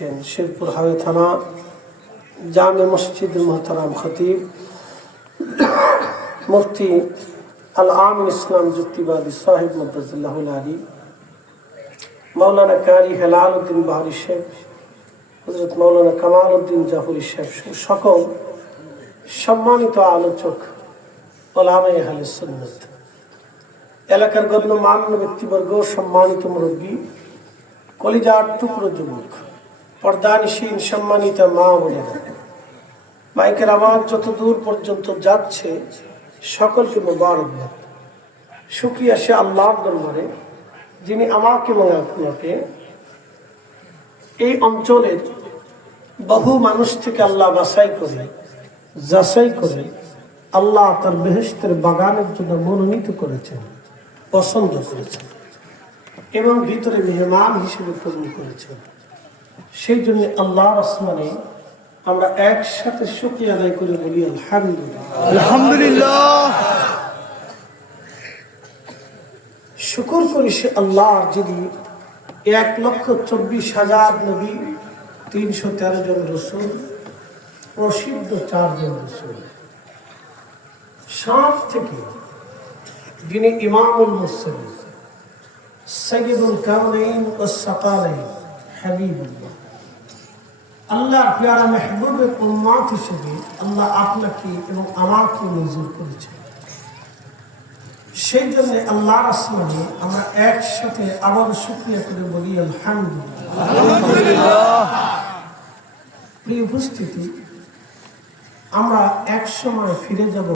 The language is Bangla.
করছেন শেরপুর হাওয়ে থানা জামে মসজিদুল মুহতারাম খতিব মুফতি আল আমিন ইসলাম যুক্তিবাদী সাহেব মুদ্দাজিল্লাহুল আলী, মাওলানা কারি হেলাল উদ্দিন বাহারি শেখ, হযরত মাওলানা কামাল উদ্দিন জাফরি শেখ, সকল সম্মানিত আলোচক, ওলামায়ে আহলে সুন্নাত, এলাকার গণ্যমান্য ব্যক্তিবর্গ, সম্মানিত মুরব্বী, কলিজার টুকরো যুবক, পর্দানিশীন সম্মানিত মা বোনেরা, মাইকের আওয়াজ যত দূর পর্যন্ত যাচ্ছে সকলকে মোবারকবাদ। শুকরিয়া সে আল্লাহর দরবারে যিনি আমাকে এবং আপনাকে এই অঞ্চলের বহু মানুষ থেকে আল্লাহ যাচাই করে আল্লাহ তার বেহেশতের বাগানের জন্য মনোনীত করেছেন, পছন্দ করেছেন এবং ভিতরে মেহমান হিসেবে কবুল করেছেন। সেই জন্য আল্লাহর আসমানে আমরা একসাথে শুকরিয়া আদায় করে বলি আলহামদুলিল্লাহ। আলহামদুলিল্লাহ। শুকর করি সে আল্লাহর যিনি 1,24,000 নবী, 313 জন রসুল, প্রসিদ্ধ 4 জন রসুল, 7 থেকে যিনি ইমামুল মুরসালিন, সাইয়্যিদুল কাউনাইন ওয়াস সাকালাইন, হাবিবুল্লাহ, আল্লাহর প্যারা মেহবুবের উম্মত হিসেবে আল্লাহ আপনাকে এবং আমাকে মঞ্জুর করেছেন। সেই জন্য আল্লাহর আসমানে আমরা একসাথে আবার শুকরিয়া করে বলি আলহামদুলিল্লাহ। প্রিয় উপস্থিতি, আমরা এক সময় ফিরে যাব